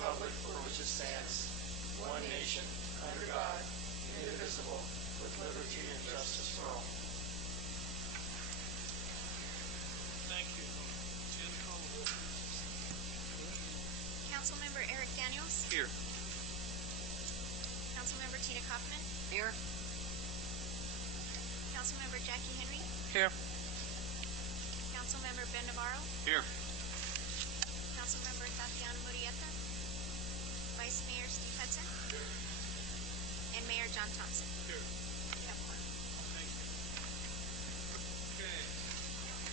republic for which it stands, one nation, under God, indivisible, with liberty and justice for all. Thank you. Jen, call the roll, please. Councilmember Eric Daniels. Here. Councilmember Tina Kaufman. Here. Councilmember Jackie Henry. Here. Councilmember Ben Navarro. Here. Councilmember Tatiana Murrieta. Vice Mayor Steve Hudson. And Mayor John Thompson. Here. We have one. Thank you. Okay.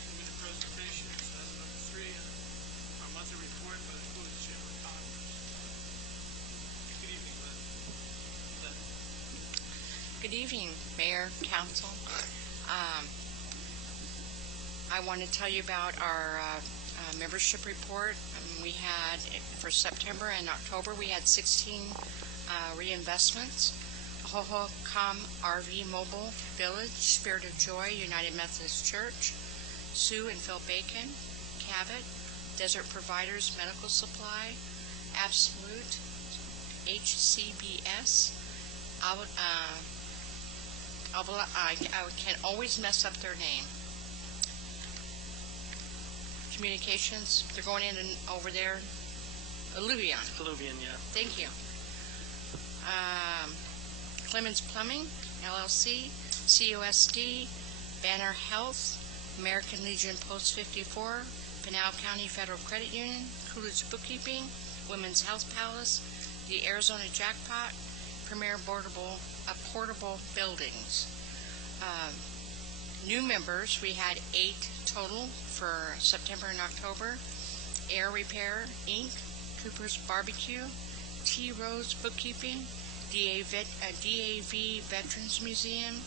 Committee presentations, item number 3, our monthly report by the Coolidge Chamber of Commerce. Good evening, Lynn. Good evening, Mayor, Council. I want to tell you about our membership report. We had, for September and October, we had 16 reinvestments. Hohokam RV Mobile Village, Spirit of Joy, United Methodist Church, Sue and Phil Bacon, Cabot, Desert Providers Medical Supply, Absolute, HCBS, I can always mess up their name. Communications, they're going in and over there. Alluvion. Alluvion, yeah. Thank you. Clemens Plumbing, LLC, COSD, Banner Health, American Legion Post 54, Pinal County Federal Credit Union, Coolidge Bookkeeping, Women's Health Palace, the Arizona Jackpot, Premier Portable Buildings. New members, we had 8 total for September and October. Air Repair, Inc., Cooper's Barbecue, T. Rose Bookkeeping, DAV Veterans Museum,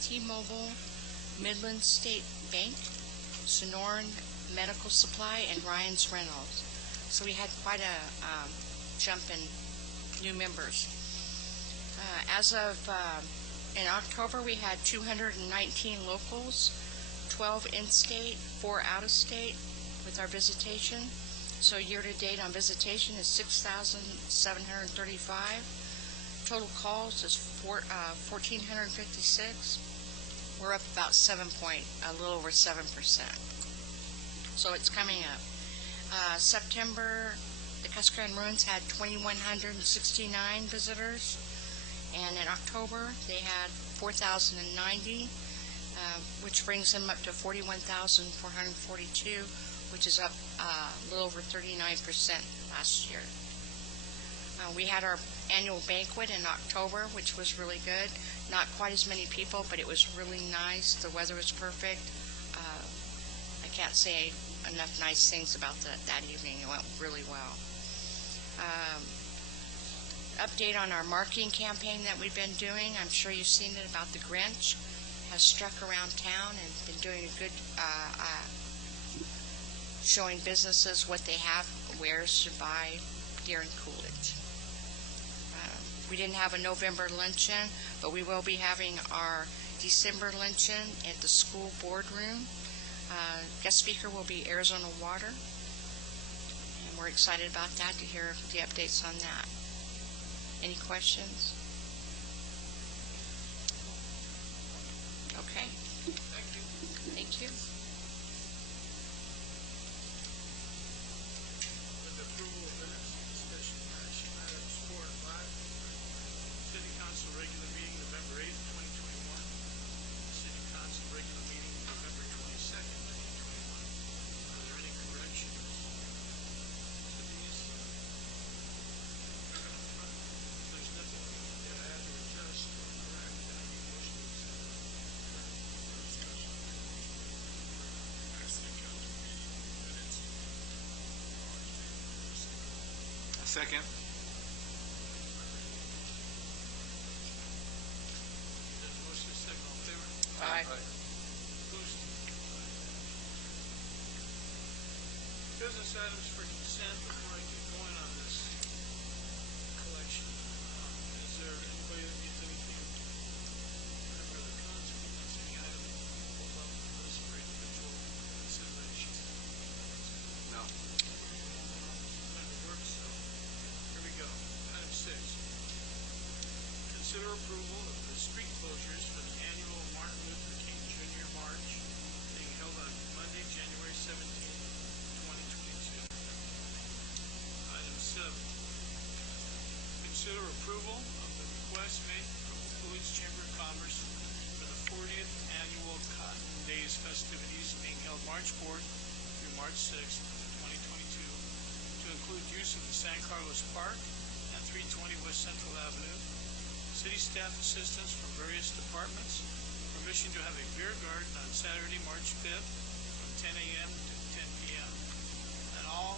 T-Mobile, Midland State Bank, Sonoran Medical Supply, and Ryan's Reynolds. So we had quite a jump in new members. As of in October, we had 219 locals, 12 in-state, 4 out-of-state with our visitation. So year-to-date on visitation is 6,735. Total calls is 1,456. We're up about a little over 7%. So it's coming up. September, the Cusker Ruins had 2,169 visitors. And in October, they had 4,090, which brings them up to 41,442, which is up a little over 39% last year. We had our annual banquet in October, which was really good. Not quite as many people, but it was really nice. The weather was perfect. I can't say enough nice things about that evening. It went really well. Update on our marketing campaign that we've been doing. I'm sure you've seen it about the Grinch. Has struck around town and been doing a good showing businesses what they have, wares to buy here in Coolidge. We didn't have a November luncheon, but we will be having our December luncheon at the school boardroom. Guest speaker will be Arizona Water, and we're excited about that, to hear the updates on that. Any questions? Okay. Thank you. Thank you. With the approval of minutes, discussion of action items 4 and 5. City Council regular meeting November 8th, 2021. City Council regular meeting November 22nd, 2021. Are there any corrections to these? There's nothing to add or adjust or correct. I need a motion to accept. Second. There's a motion to second. All in favor? Aye. Opposed? Business items for consent before I get going on this collection. Is there anybody that needs anything for the consequence, any item pulled up on this for individual consideration? No. Member Works, so approval of the request made from the Coolidge Chamber of Commerce for the 40th Annual Cotton Days festivities being held March 4th through March 6th, 2022, to include use of the San Carlos Park and 320 West Central Avenue, city staff assistance from various departments, permission to have a beer garden on Saturday, March 5th from 10 a.m. to 10 p.m., and all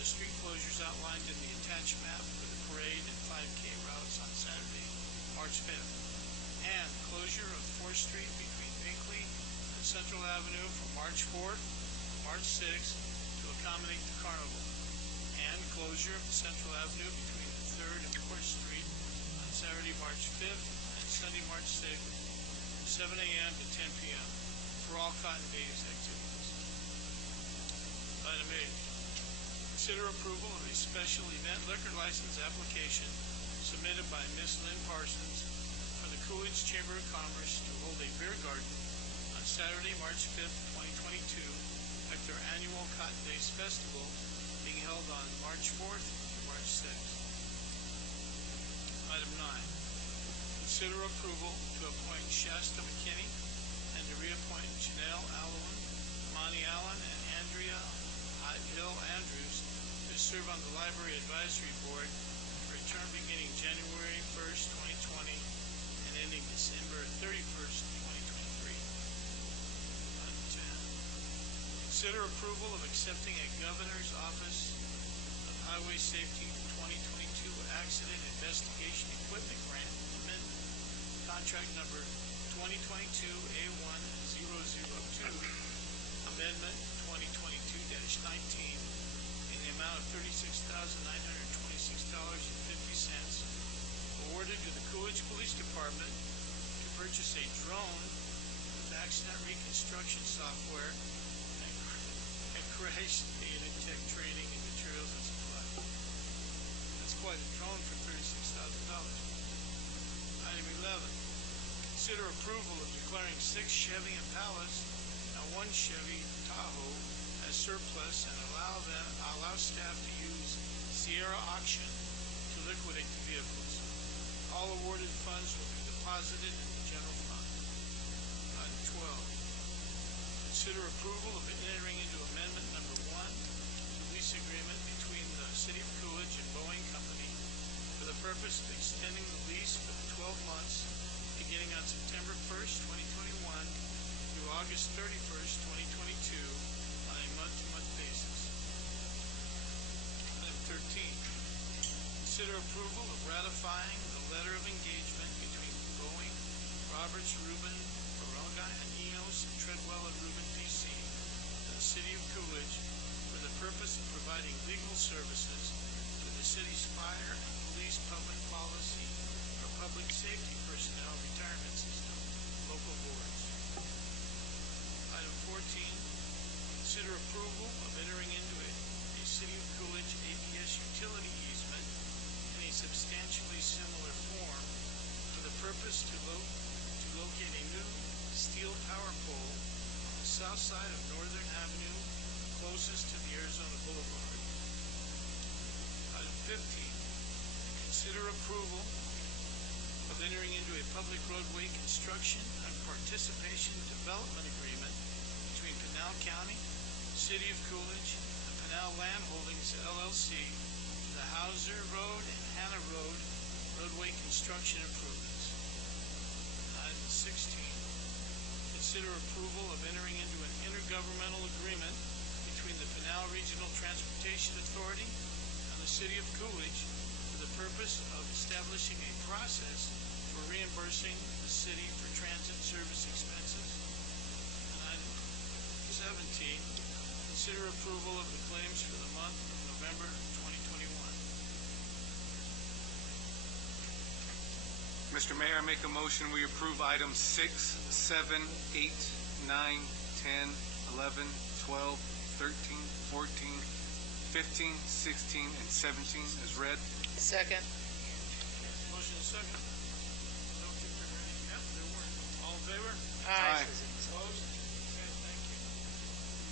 the street closures outlined in the attached map for the parade and 5K routes on Saturday, March 5th, and closure of 4th Street between Binkley and Central Avenue from March 4th to March 6th to accommodate the carnival, and closure of the Central Avenue between the 3rd and 4th Street on Saturday, March 5th and Sunday, March 6th from 7 a.m. to 10 p.m. for all Cotton Days activities. Item 8. Consider approval of a special event liquor license application submitted by Ms. Lynn Parsons for the Coolidge Chamber of Commerce to hold a beer garden on Saturday, March 5th, 2022 at their annual Cotton Days Festival being held on March 4th to March 6th. Item 9. Consider approval to appoint Shasta McKinney and to reappoint Janelle Allen, Monty Allen, and Andrea Hill Andrews to serve on the Library Advisory Board for a term beginning January 1st, 2020 and ending December 31st, 2023. Item 10. Consider approval of accepting a Governor's Office of Highway Safety 2022 Accident Investigation Equipment Grant Amendment, contract number 2022-A1002, Amendment 2022-19, in the amount of $36,926.50, awarded to the Coolidge Police Department to purchase a drone with accident reconstruction software and crash data tech training and materials and supplies. That's quite a drone for $36,000. Item 11. Consider approval of declaring 6 Chevy Impalas and 1 Chevy Tahoe as surplus and allow staff to use Sierra Auction to liquidate the vehicles. All awarded funds will be deposited in the general fund. Item 12. Consider approval of entering into amendment number 1 to lease agreement between the City of Coolidge and Boeing Company for the purpose of extending the lease for the 12 months beginning on September 1st, 2021 through August 31st, 2022 on a month-to-month basis. Item 13. Consider approval of ratifying the letter of engagement between Boeing, Roberts, Rubin, Baronga, and Enos, and Treadwell and Rubin, P.C. to the City of Coolidge for the purpose of providing legal services to the city's fire and police public policy or public safety personnel retirement system, local boards. Item 14. Consider approval of entering into a City of Coolidge APS utility easement in a substantially similar form for the purpose to locate a new steel power pole on the south side of Northern Avenue closest to the Arizona Boulevard. Item 15. Consider approval of entering into a public roadway construction and participation development agreement between Pinal County, City of Coolidge, and Pinal Land Holdings, LLC for the Hauser Road and Hannah Road roadway construction improvements. Item 16. Consider approval of entering into an intergovernmental agreement between the Pinal Regional Transportation Authority and the City of Coolidge for the purpose of establishing a process for reimbursing the city for transit service expenses. And item 17. Consider approval of the claims for the month of November 2021. Mr. Mayor, I make a motion we approve items 6, 7, 8, 9, 10, 11, 12, 13, 14, 15, 16, and 17 as read. Second. Motion is second. Don't think there were any. Yep, there weren't. All in favor? Aye. Opposed? Okay, thank you.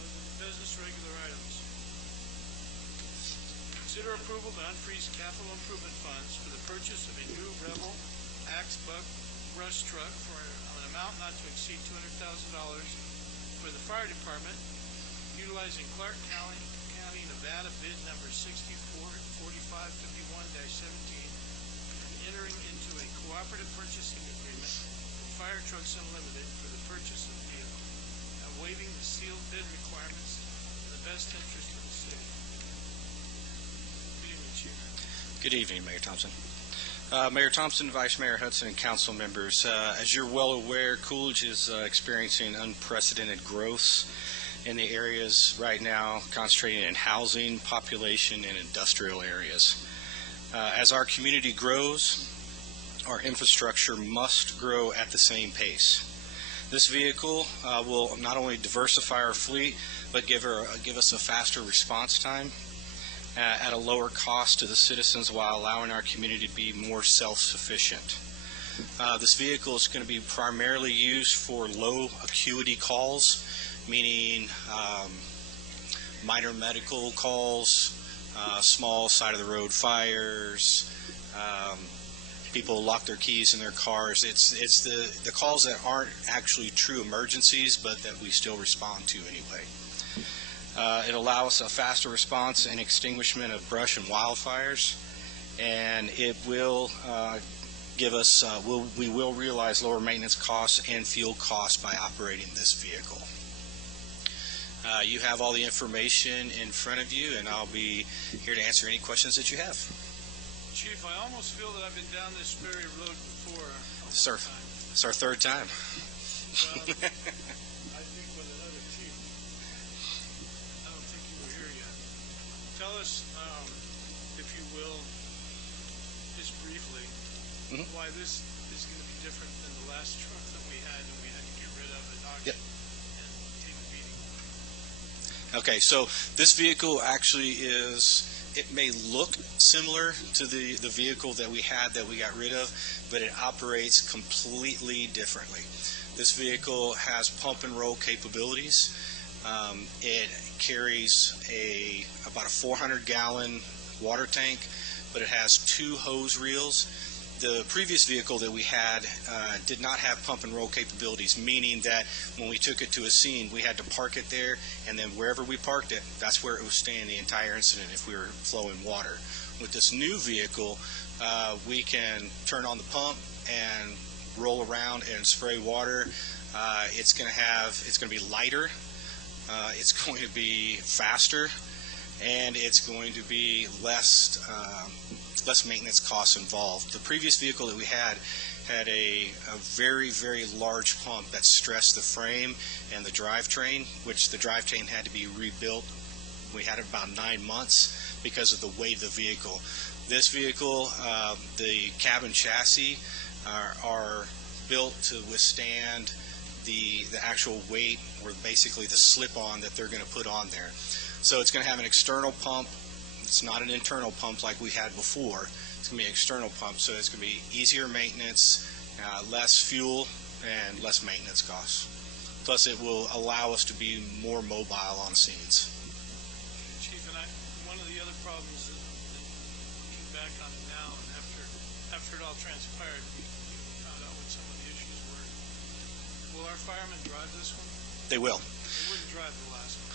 Moving to business regular items. Consider approval to unfreeze capital improvement funds for the purchase of a new Rebel Axe Buck brush truck for an amount not to exceed $200,000 for the fire department, utilizing Clark County, Nevada bid number 644551-17, and entering into a cooperative purchasing agreement with Fire Trucks Unlimited for the purchase of the vehicle, and waiving the sealed bid requirements in the best interest of the city. Good evening, Chief. Good evening, Mayor Thompson. Mayor Thompson, Vice Mayor Hudson, and council members, as you're well aware, Coolidge is experiencing unprecedented growth in the areas right now, concentrating in housing, population, and industrial areas. As our community grows, our infrastructure must grow at the same pace. This vehicle will not only diversify our fleet, but give us a faster response time at a lower cost to the citizens while allowing our community to be more self-sufficient. This vehicle is going to be primarily used for low acuity calls, meaning minor medical calls, small side-of-the-road fires, people lock their keys in their cars. It's the calls that aren't actually true emergencies, but that we still respond to anyway. It allows a faster response and extinguishment of brush and wildfires, and it will give us, we will realize lower maintenance costs and fuel costs by operating this vehicle. You have all the information in front of you, and I'll be here to answer any questions that you have. Chief, I almost feel that I've been down this very road before. Sir, it's our third time. Well, I think with another chief. I don't think you were here yet. Tell us, if you will, just briefly, why this is going to be different than the last truck that we had and we had to get rid of at auction. Yep. And take a beating. Okay, so this vehicle actually is, it may look similar to the vehicle that we had that we got rid of, but it operates completely differently. This vehicle has pump and roll capabilities. It carries about a 400-gallon water tank, but it has 2 hose reels. The previous vehicle that we had did not have pump and roll capabilities, meaning that when we took it to a scene, we had to park it there, and then wherever we parked it, that's where it was staying the entire incident if we were flowing water. With this new vehicle, we can turn on the pump and roll around and spray water. It's going to be lighter, it's going to be faster, and it's going to be less maintenance costs involved. The previous vehicle that we had a very, very large pump that stressed the frame and the drivetrain, which the drivetrain had to be rebuilt. We had it about 9 months because of the weight of the vehicle. This vehicle, the cabin chassis are built to withstand the actual weight, or basically the slip-on that they're going to put on there. So it's going to have an external pump. It's not an internal pump like we had before. It's going to be an external pump, so it's going to be easier maintenance, less fuel, and less maintenance costs. Plus, it will allow us to be more mobile on scenes. Chief, and one of the other problems that looking back on it now, and after it all transpired, we found out what some of the issues were. Will our firemen drive this one? They will. They wouldn't drive the last one.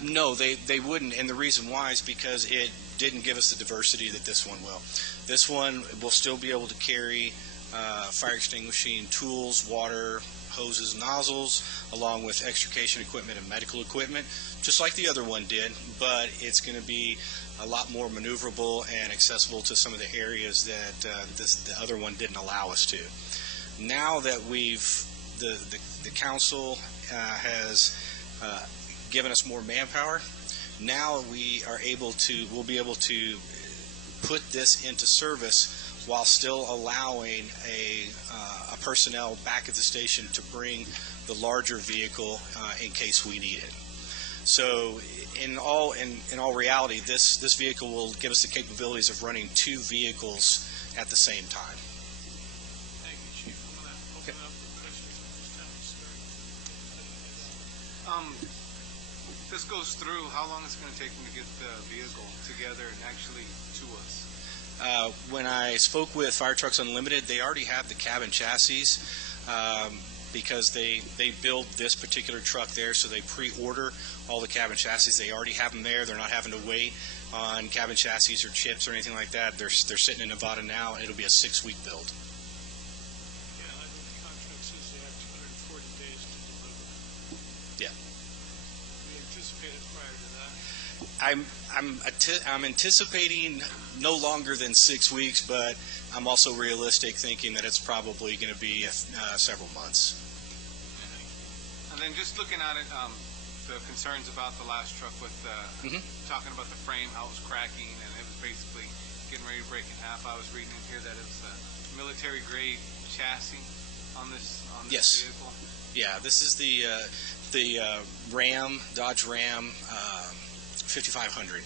No, they wouldn't, and the reason why is because it didn't give us the diversity that this one will. This one will still be able to carry fire extinguishing tools, water, hoses, nozzles, along with extrication equipment and medical equipment, just like the other one did, but it's going to be a lot more maneuverable and accessible to some of the areas that the other one didn't allow us to. Now that the council has given us more manpower, now we'll be able to put this into service while still allowing a personnel back at the station to bring the larger vehicle in case we need it. So in all reality, this vehicle will give us the capabilities of running 2 vehicles at the same time. Thank you, Chief. I'm going to open it up for questions at this time. If this goes through, how long is it going to take them to get the vehicle together and actually to us? When I spoke with Fire Trucks Unlimited, they already have the cab and chassis because they build this particular truck there, so they pre-order all the cab and chassis. They already have them there. They're not having to wait on cab and chassis or chips or anything like that. They're sitting in Nevada now, and it'll be a 6-week build. Yeah, I think the contract says they have 240 days to deliver. Yeah. We anticipate it prior to that. I'm anticipating no longer than 6 weeks, but I'm also realistic, thinking that it's probably going to be several months. And then just looking at it, the concerns about the last truck with talking about the frame, how it was cracking, and it was basically getting ready to break in half. I was reading in here that it was a military grade chassis on this Yes. vehicle. Yeah, this is the Dodge Ram 5500,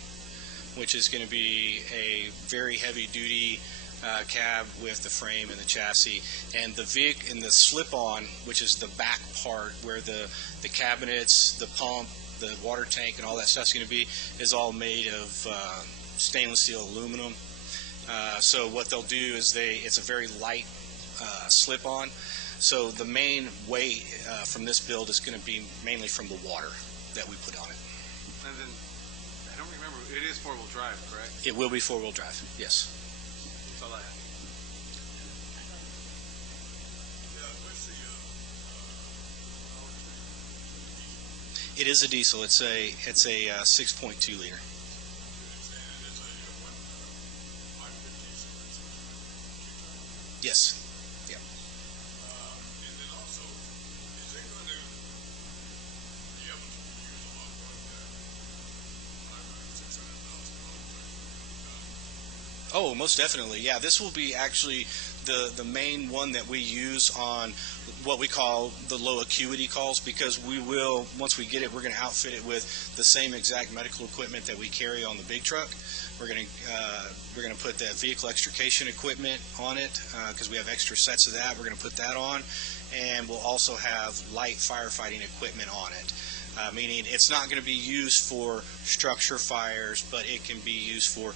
which is going to be a very heavy-duty cab with the frame and the chassis, and the slip-on, which is the back part where the cabinets, the pump, the water tank, and all that stuff's going to be, is all made of stainless steel aluminum. So what they'll do is it's a very light slip-on. So the main weight from this build is going to be mainly from the water that we put on it. And then, I don't remember, it is four-wheel drive, correct? It will be four-wheel drive, yes. That's all I have. It is a diesel. It's a 6.2 liter. Yes. Yeah. And then also, is it going to be able to use a lot more than $500,000, $600,000? Oh, most definitely. Yeah, this will be actually the main one that we use on what we call the low acuity calls, because we will, once we get it, we're going to outfit it with the same exact medical equipment that we carry on the big truck. We're going to put that vehicle extrication equipment on it because we have extra sets of that. We're going to put that on, and we'll also have light firefighting equipment on it. Meaning it's not going to be used for structure fires, but it can be used for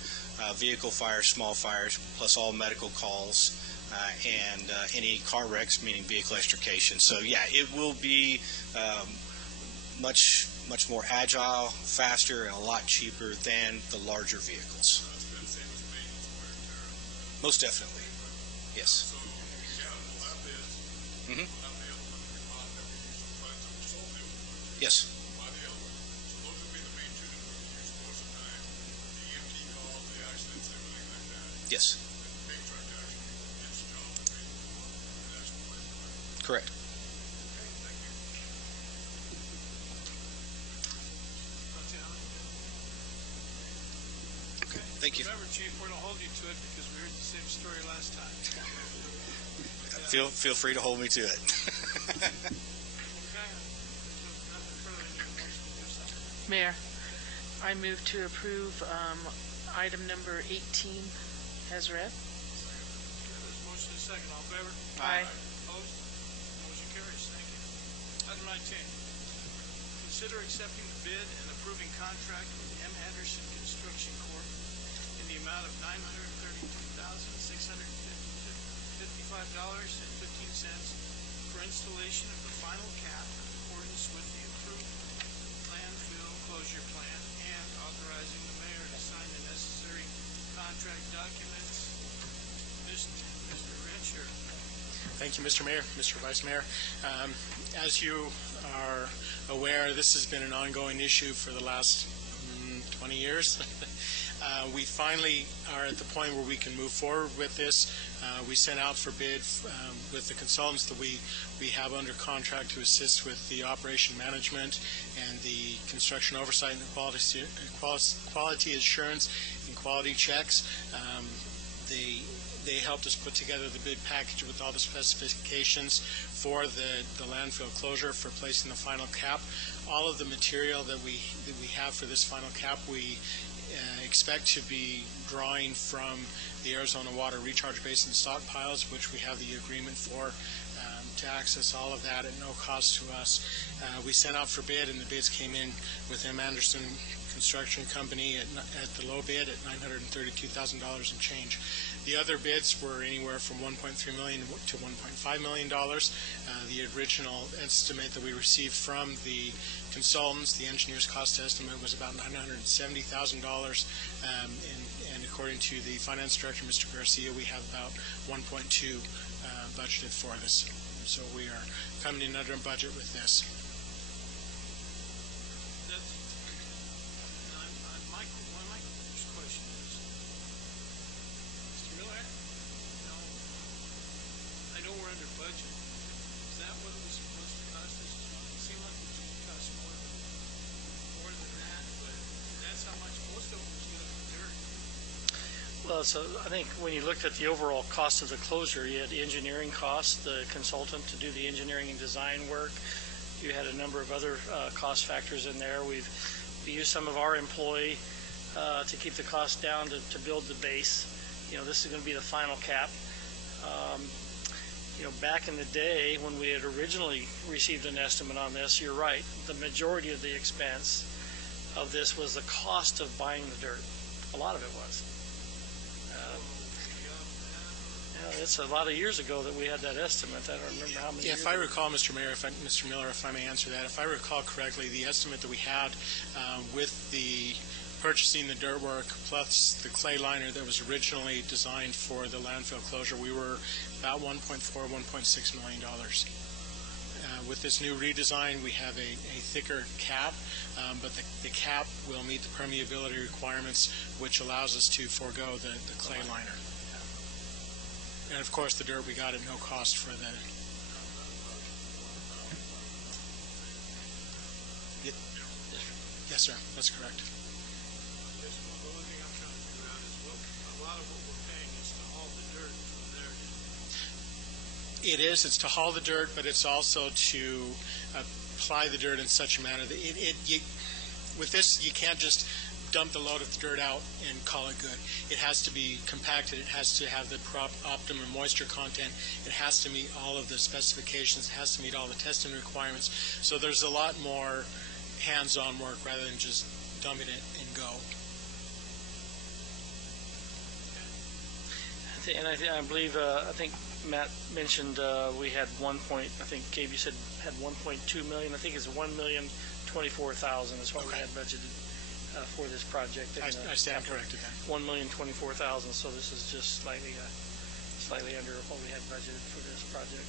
vehicle fires, small fires, plus all medical calls, and any car wrecks, meaning vehicle extrication. So yeah, it will be much more agile, faster, and a lot cheaper than the larger vehicles. So it's been the same as maintenance wear and tear. Most definitely, yes. So, yeah, we'll have this. Mhm. We'll have the other one that we bought that we used to find some sold new. Yes. Buy the other one. So those would be the main two that we're going to use most of the time. The EMT calls, the accidents, everything like that. Yes. And the big truck actually gets the job that they do for national place. Correct. Okay, thank you. Tatiana? Okay. Thank you. Remember, Chief, we're going to hold you to it because we heard the same story last time. Feel free to hold me to it. Okay. Nothing further, I need a motion to do something. Mayor, I move to approve item number 18 as read. Okay, there's a motion and a second. All in favor? Aye. Opposed? Motion carries. Thank you. Item 19. Consider accepting the bid and approving contract with M. Anderson Construction Corp. in the amount of $932,655.15 for installation of the final cap in accordance with the approved landfill closure plan and authorizing the mayor to sign the necessary contract documents. Mr. Richard. Thank you, Mr. Mayor, Mr. Vice Mayor. As you are aware, this has been an ongoing issue for the last 20 years. We finally are at the point where we can move forward with this. We sent out for bid with the consultants that we have under contract to assist with the operation management and the construction oversight and quality assurance and quality checks. They helped us put together the bid package with all the specifications for the landfill closure for placing the final cap. All of the material that we have for this final cap, we expect to be drawing from the Arizona Water Recharge Basin stockpiles, which we have the agreement for. to access all of that at no cost to us. We sent out for bid, and the bids came in with M. Anderson Construction Company at the low bid at $932,000 and change. The other bids were anywhere from $1.3 million to $1.5 million. The original estimate that we received from the consultants, the engineer's cost estimate, was about $970,000, and according to the finance director, Mr. Garcia, we have about 1.2 budgeted for this. So we are coming in under budget with this. My first question is, Mr. Miller, I know we're under budget. Is that what it was supposed to cost us? It seemed like it was going to cost more than that, but that's how much most of it was going to be dirt. Well, so I think when you looked at the overall cost of the closure, you had the engineering costs, the consultant to do the engineering and design work. You had a number of other cost factors in there. We used some of our employee to keep the cost down to build the base. This is going to be the final cap. Back in the day when we had originally received an estimate on this, you're right, the majority of the expense of this was the cost of buying the dirt. A lot of it was. It's a lot of years ago that we had that estimate. I don't remember how many years If I recall, Mr. Mayor, Mr. Miller, if I may answer that, if I recall correctly, the estimate that we had with the purchasing the dirt work plus the clay liner that was originally designed for the landfill closure, we were about $1.4, $1.6 million. With this new redesign, we have a thicker cap, but the cap will meet the permeability requirements, which allows us to forego the clay liner. And of course, the dirt we got at no cost for the. Yes, sir. That's correct. The only thing I'm trying to figure out is a lot of what we're paying is to haul the dirt from there. It is. It's to haul the dirt, but it's also to apply the dirt in such a manner that with this, you can't just dump the load of the dirt out and call it good. It has to be compacted. It has to have the optimum moisture content. It has to meet all of the specifications. It has to meet all the testing requirements. So there's a lot more hands-on work rather than just dumping it and go. I believe, I think Matt mentioned we had I think Gabe, you said had 1.2 million. I think it's 1,024,000 is what we had budgeted for this project. I stand corrected then. 1,024,000. So this is just slightly under what we had budgeted for this project.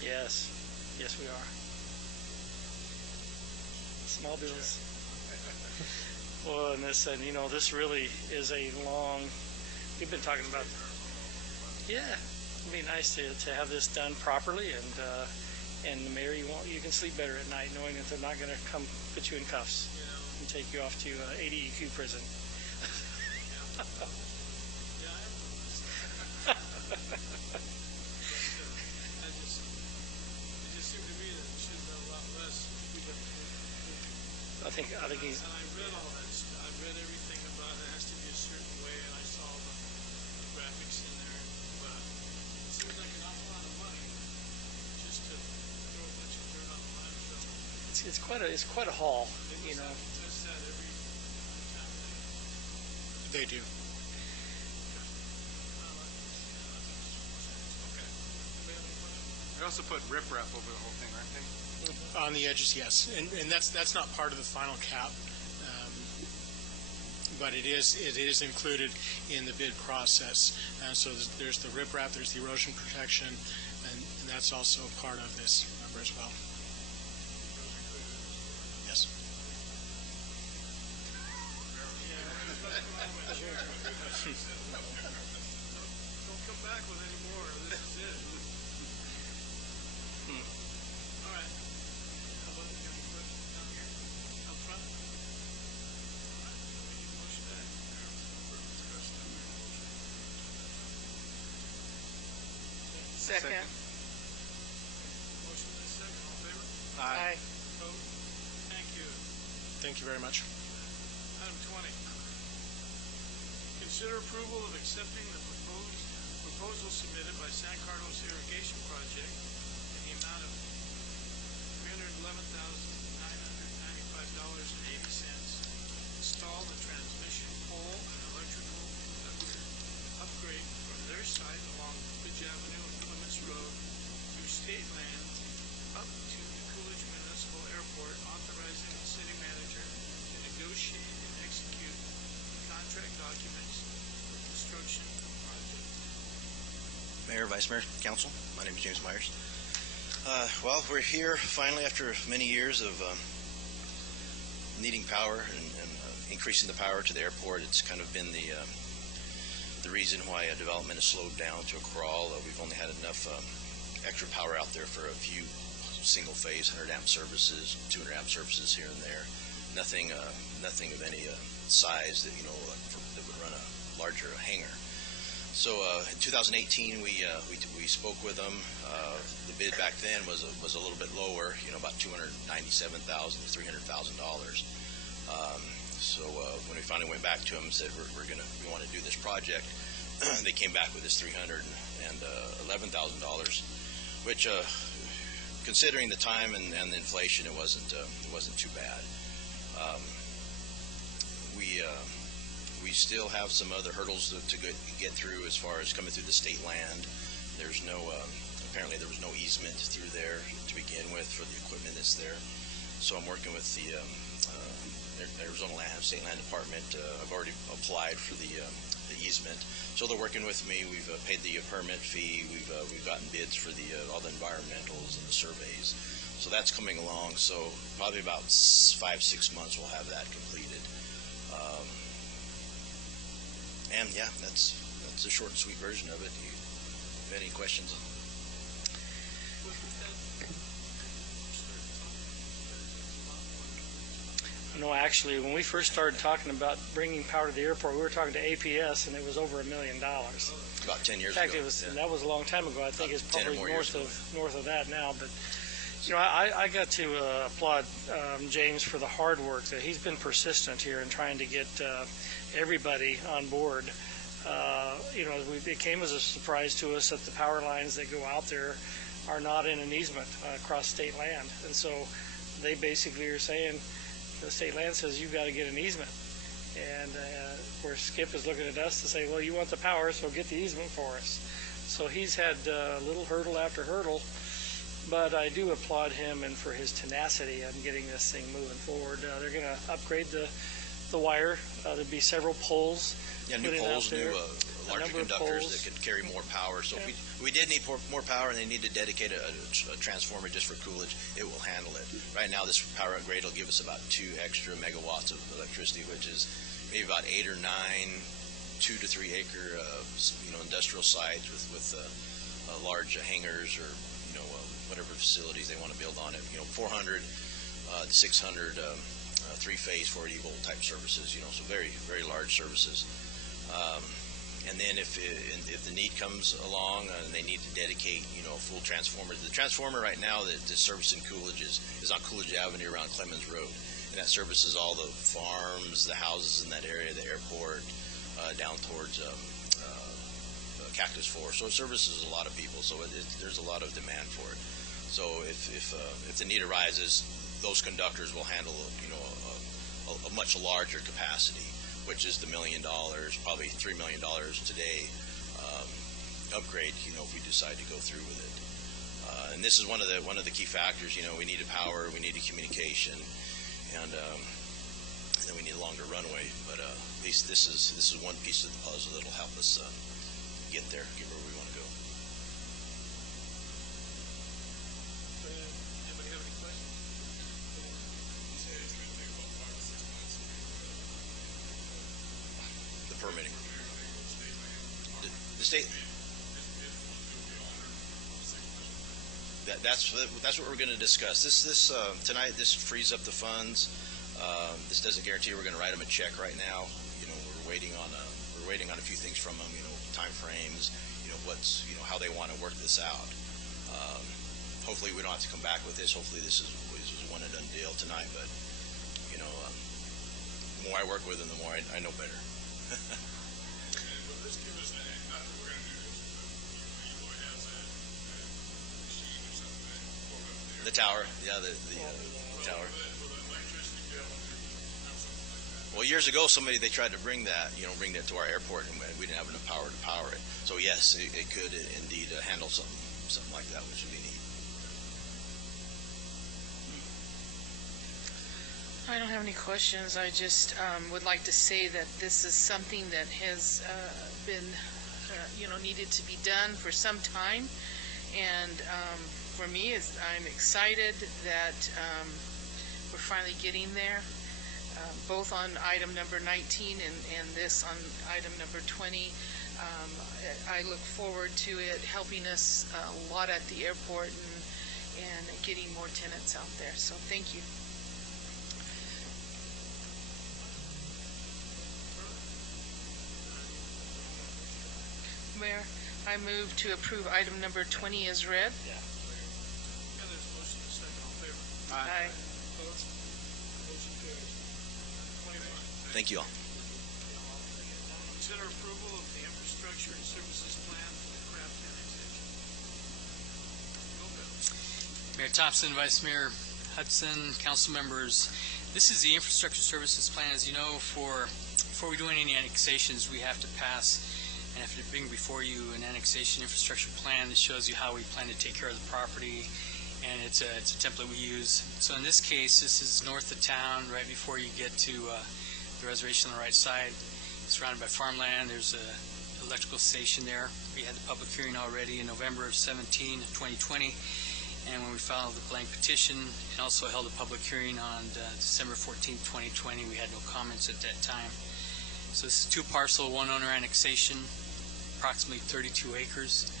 Yes, we are. Small bills. Well, and this really is a long. We've been talking about. Yeah, it'd be nice to have this done properly, and the mayor, you can sleep better at night knowing that they're not going to come put you in cuffs and take you off to ADEQ prison. I think he's. And I read all that stuff. I read everything about it has to be a certain way, and I saw the graphics in there. But it seems like an awful lot of money just to throw a bunch of dirt on the landfill. It's quite a haul, you know. Test that every time They do. We also put riprap over the whole thing, right? On the edges, yes, and that's not part of the final cap, but it is included in the bid process. So there's the riprap, there's the erosion protection, and that's also part of this number as well. Yes. Don't come back with any more. This is it. All right. How about the other question down here? Up front? All right. We need a motion to Second. motion and a second. All in favor? Aye. Opposed? Thank you. Thank you very much. Item 20. Consider approval of accepting the proposed proposal submitted by San Carlos Irrigation Project in the amount of $311,995.80. Install the transmission pole and electrical conductor upgrade from their site along Coolidge Avenue and Clements Road through state land up to the Coolidge Municipal Airport, authorizing the city manager to negotiate and execute contract documents for construction project. Mayor, Vice Mayor, Council, my name is James Myers. Well, we're here finally after many years of needing power and increasing the power to the airport. It's kind of been the reason why development has slowed down to a crawl. We've only had enough extra power out there for a few single-phase 100-amp services, 200-amp services here and there. Nothing of any size that that would run a larger hangar. So in 2018, we spoke with them. The bid back then was a little bit lower, about $297,000 to $300,000. So when we finally went back to them and said we want to do this project, they came back with this $311,000, which, considering the time and the inflation, it wasn't too bad. We still have some other hurdles to get through as far as coming through the state land. There's no apparently there was no easement through there to begin with for the equipment that's there. So I'm working with the Arizona State Land Department. I've already applied for the easement, so they're working with me. We've paid the permit fee. We've gotten bids for all the environmentals and the surveys. So that's coming along. So probably about 5-6 months we'll have that completed. And yeah, that's a short and sweet version of it. Do you have any questions? No, actually, when we first started talking about bringing power to the airport, we were talking to APS, and it was over $1 million. About 10 years In fact, ago. that was a long time ago. I think it's probably north of that now. But I got to applaud James for the hard work that he's been persistent here in trying to get everybody on board. It came as a surprise to us that the power lines that go out there are not in an easement across state land, and so they basically are saying, the state land says you've got to get an easement, and where Skip is looking at us to say, well, you want the power, so get the easement for us. So he's had little hurdle after hurdle, but I do applaud him and for his tenacity on getting this thing moving forward. They're going to upgrade the wire. There'll be several poles. Yeah, new poles, new larger conductors that could carry more power. So if we did need more power and they need to dedicate a transformer just for Coolidge, it will handle it. Right now, this power upgrade will give us about 2 extra megawatts of electricity, which is maybe about 8 or 9 2 to 3 acre industrial sites with large hangars or whatever facilities they want to build on it. 400 to 600 3-phase 40 volt type services. So very, very large services. And then if the need comes along and they need to dedicate, a full transformer. The transformer right now that's servicing Coolidge is on Coolidge Avenue around Clemens Road. And that services all the farms, the houses in that area, the airport, down towards Cactus Forest. So it services a lot of people. So there's a lot of demand for it. So if the need arises, those conductors will handle, a much larger capacity, which is the $1 million, probably $3 million today upgrade. If we decide to go through with it, and this is one of the key factors. We need a power, we need a communication, and then we need a longer runway. But at least this is one piece of the puzzle that'll help us get there, get where we want to go. Anybody have any questions? You say it's going to take about 5 to 6 months to The permitting. state land. The state. That's what we're going to discuss. This tonight. This frees up the funds. This doesn't guarantee we're going to write them a check right now. We're waiting on a few things from them. Time frames. How they want to work this out. Hopefully we don't have to come back with this. Hopefully this is one and done deal tonight. But the more I work with them, the more I know better. Let's give us, not that we're going to do this, but tower, the tower. Well, years ago, they tried to bring that to our airport, and we didn't have enough power to power it. So yes, it could indeed handle something like that, which would be neat. I don't have any questions. I just would like to say that this is something that has been, needed to be done for some time. And for me, I'm excited that we're finally getting there, both on item number 19 and this on item number 20. I look forward to it helping us a lot at the airport and getting more tenants out there. So thank you. Mayor, I move to approve item number 20 as read. Yeah, there's a motion and a second. All in favor? Aye. Opposed? Motion carries. 20A. Thank you all. Consider approval of the infrastructure and services plan for the Craft annexation. Mayor Thompson, Vice Mayor Hudson, council members, this is the infrastructure services plan. As you know, before we do any annexations, we have to pass and have to bring before you an annexation infrastructure plan that shows you how we plan to take care of the property, and it's a template we use. So in this case, this is north of town, right before you get to the reservation on the right side. It's surrounded by farmland. There's a electrical station there. We had the public hearing already in November of 2020, and when we filed the blank petition, and also held a public hearing on December 14, 2020, we had no comments at that time. So this is 2-parcel, 1-owner annexation, approximately 32 acres.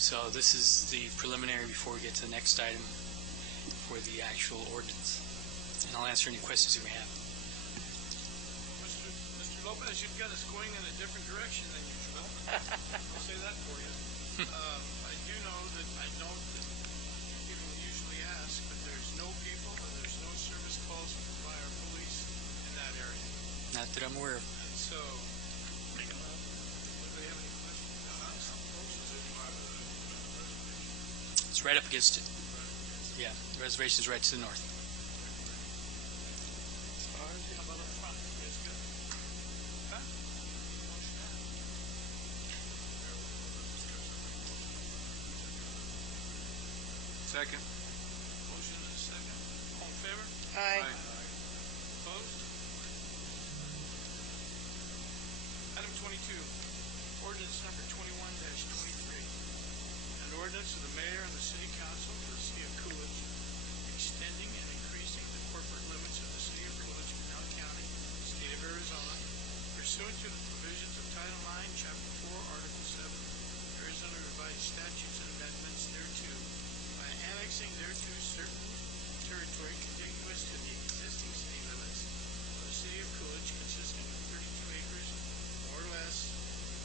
So this is the preliminary before we get to the next item for the actual ordinance. And I'll answer any questions you may have. Mr. Lopez, you've got us going in a different direction than usual. I'll say that for you. I do know that people usually ask, but there's no people and there's no service calls by our police in that area. Not that I'm aware of. So, anybody have any questions? It's right up against it. Yeah, the reservation is right to the north. How about up front? You guys good? Huh? Second. Motion and a second. All in favor? Aye. Opposed? Item 22, ordinance number 21-23. An ordinance of the mayor and the city council for the city of Coolidge extending and increasing the corporate limits of the city of Coolidge, Pinal County, state of Arizona, pursuant to the provisions of Title IX, Chapter 4, Article 7, Arizona Revised Statutes and Amendments thereto, by annexing thereto certain territory contiguous to the existing city limits of the city of Coolidge, consisting of 32 acres or less,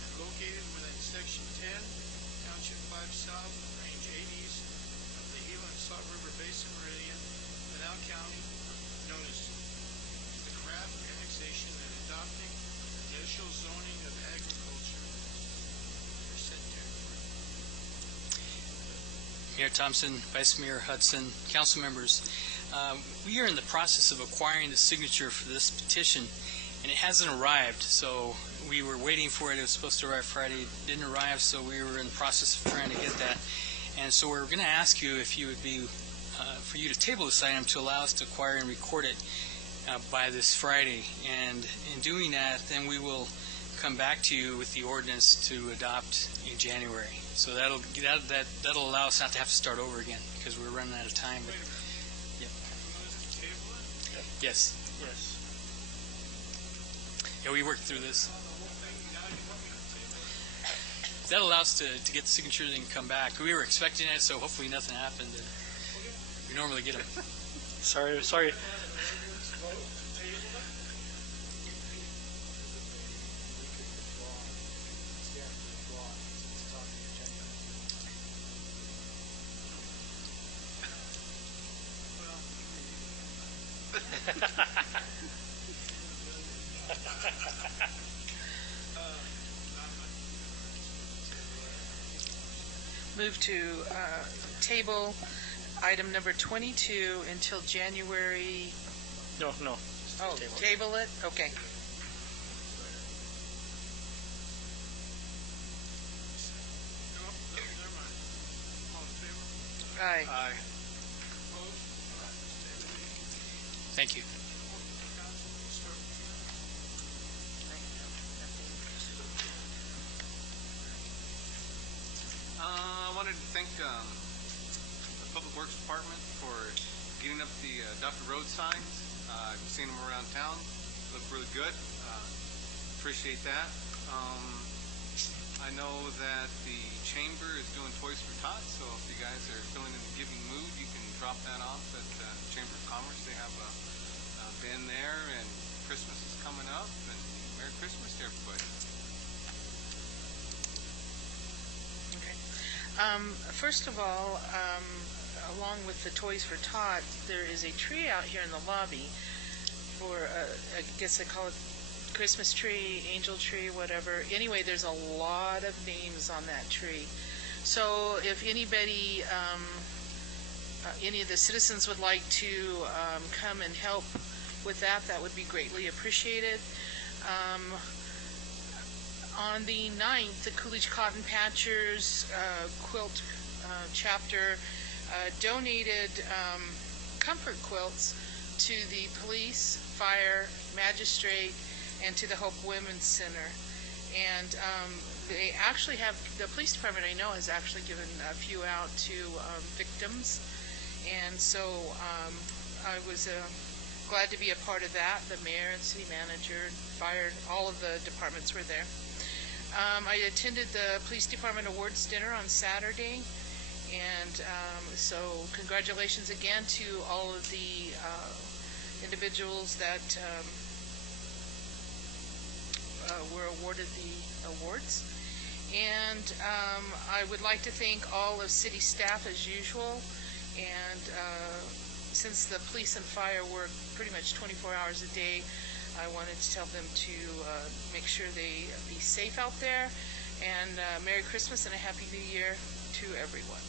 and located within Section 10, Township 5 South, Range 80s of the Gila and Salt River Basin Meridian, Pinal County, known as the Craft annexation, and adopting initial zoning of agriculture for said territory. Mayor Thompson, Vice Mayor Hudson, council members, we are in the process of acquiring the signature for this petition, and it hasn't arrived. So we were waiting for it. It was supposed to arrive Friday. It didn't arrive, so we were in the process of trying to get that. And so we're going to ask you if you would be, for you to table this item to allow us to acquire and record it by this Friday. And in doing that, then we will come back to you with the ordinance to adopt in January. So that'll allow us not to have to start over again because we're running out of time. But, yep. Yes. Yes. Yeah, we worked through this. That allows us to get the signature and come back. We were expecting it, so hopefully nothing happened. We normally get them. Sorry. Move to table item number 22 until January. No. Oh, table it? Okay. No, never mind. All in favor? Aye. Aye. Opposed? Thank you. Council, we'll start with you. I wanted to thank the Public Works Department for getting up the Duffy Road signs. I've seen them around town. Look really good. Appreciate that. I know that the Chamber is doing Toys for Tots, so if you guys are feeling in a giving mood, you can drop that off at Chamber of Commerce. They have a bin there, and Christmas is coming up, and Merry Christmas to everybody. Okay. First of all, along with the Toys for Tot, there is a tree out here in the lobby for, I guess they call it Christmas tree, angel tree, whatever. Anyway, there's a lot of names on that tree. So if anybody, any of the citizens would like to come and help with that, that would be greatly appreciated. On the 9th, the Coolidge Cotton Patchers quilt chapter donated comfort quilts to the police, fire, magistrate, and to the Hope Women's Center. And they actually have, the police department I know has actually given a few out to victims. And so I was glad to be a part of that. The mayor and city manager, fire, all of the departments were there. I attended the police department awards dinner on Saturday. And so congratulations again to all of the individuals that were awarded the awards. And I would like to thank all of city staff as usual. And since the police and fire work pretty much 24 hours a day, I wanted to tell them to make sure they be safe out there. And Merry Christmas and a Happy New Year to everyone.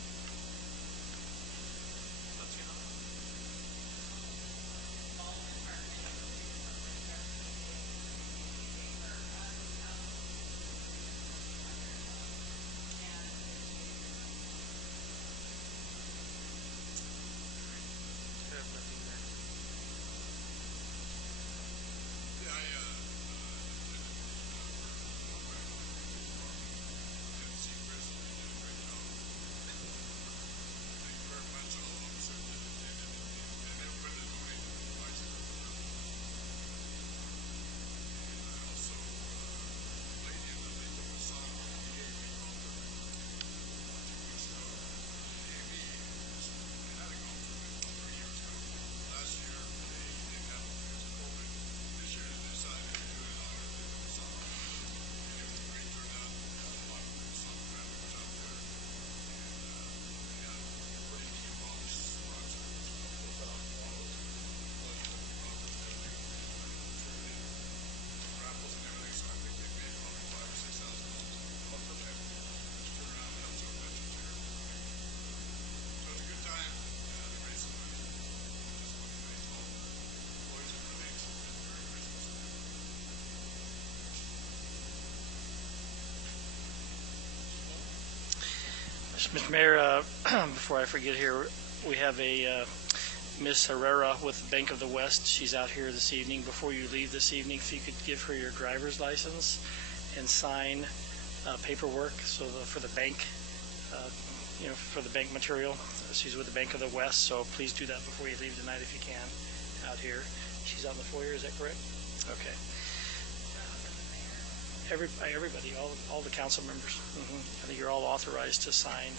Mr. Mayor, before I forget here, we have a Miss Herrera with Bank of the West. She's out here this evening. Before you leave this evening, if you could give her your driver's license and sign paperwork for the bank, for the bank material. She's with the Bank of the West, so please do that before you leave tonight if you can out here. She's out in the foyer, is that correct? Okay. Everybody, all the council members. I think you're all authorized to sign.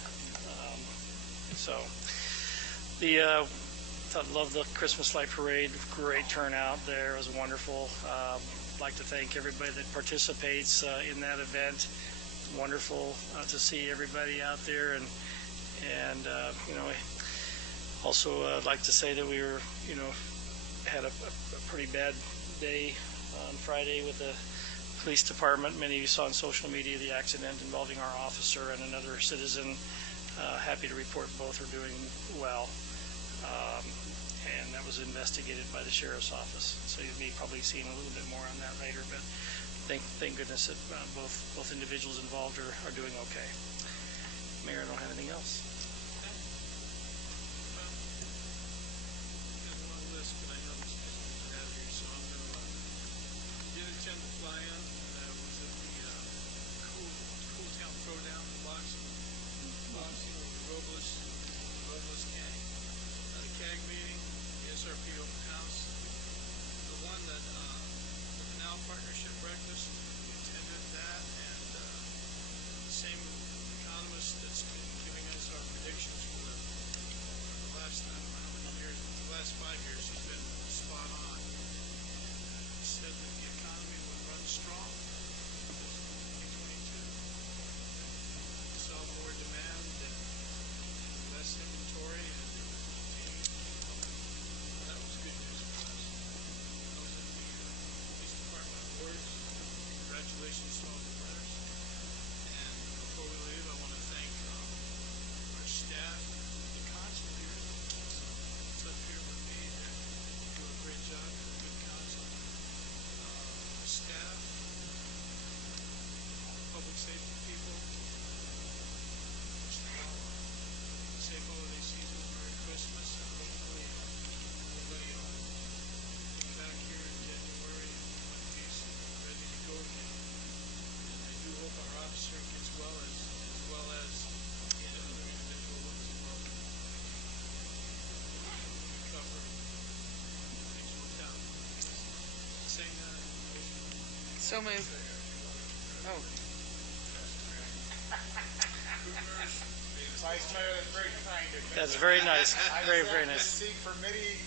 I love the Christmas light parade. Great turnout there. It was wonderful. I'd like to thank everybody that participates in that event. Wonderful to see everybody out there, and also I'd like to say that we were, had a pretty bad day on Friday with the police department. Many of you saw on social media the accident involving our officer and another citizen Happy to report both are doing well. And that was investigated by the sheriff's office. So you'll be probably seeing a little bit more on that later, but thank goodness that both individuals involved are doing okay. Mayor, I don't have anything else. Got a long list, but I know there's people out here, so I'm going to did attend the fly-in. Was at the Cool Town Throwdown in boxing with the Robles Gang. At a CAG meeting, the SRP open house. The one that the Canal Partnership breakfast, we attended that, and the same economist that's been giving us our predictions for the last, I don't know how many years, but the last 5 years has been spot on. He said that the economy would run strong in 2022. We saw more demand and less inventory, and that was good news for us. I was at the police department awards. Congratulations to all the winners. And before we leave, I want to thank our staff, the council here. It's up here with me. They do a great job. They're a good council. Our staff, public safety people. First of all, safe holiday season, Merry Christmas, and hopefully everybody will be back here in January in one piece and ready to go again. And I do hope our officer gets well as the other individual looks well. Recover and things work out. Saying that, So moved. Oh, Vice Mayor, that's very kind of you. That's very nice. Very, very I've nice. sat in this seat for many,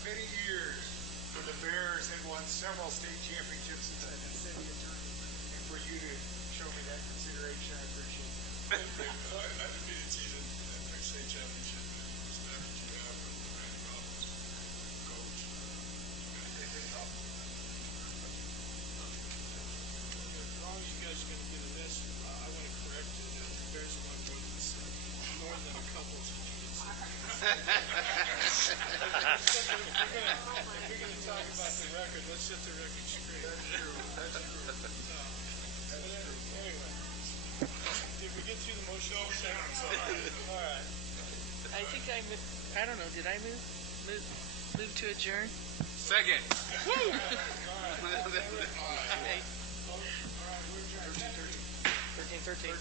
many years when the Bears had won several state championships as a city attorney, and for you to show me that consideration, I appreciate it. I defeated season in the state championship, and the staff that you have with Randy Robbins, coach, they help. as long as you guys are going to get a message, I want to correct it. The Bears have won more than a couple of championships. If you're going to talk about the record, let's set the record straight. That's true, that's true. Anyway, did we get through the motion? No, we didn't. All right. I think I don't know, did I move to adjourn? Second. Woo! All right, we're adjourned. 13. 13.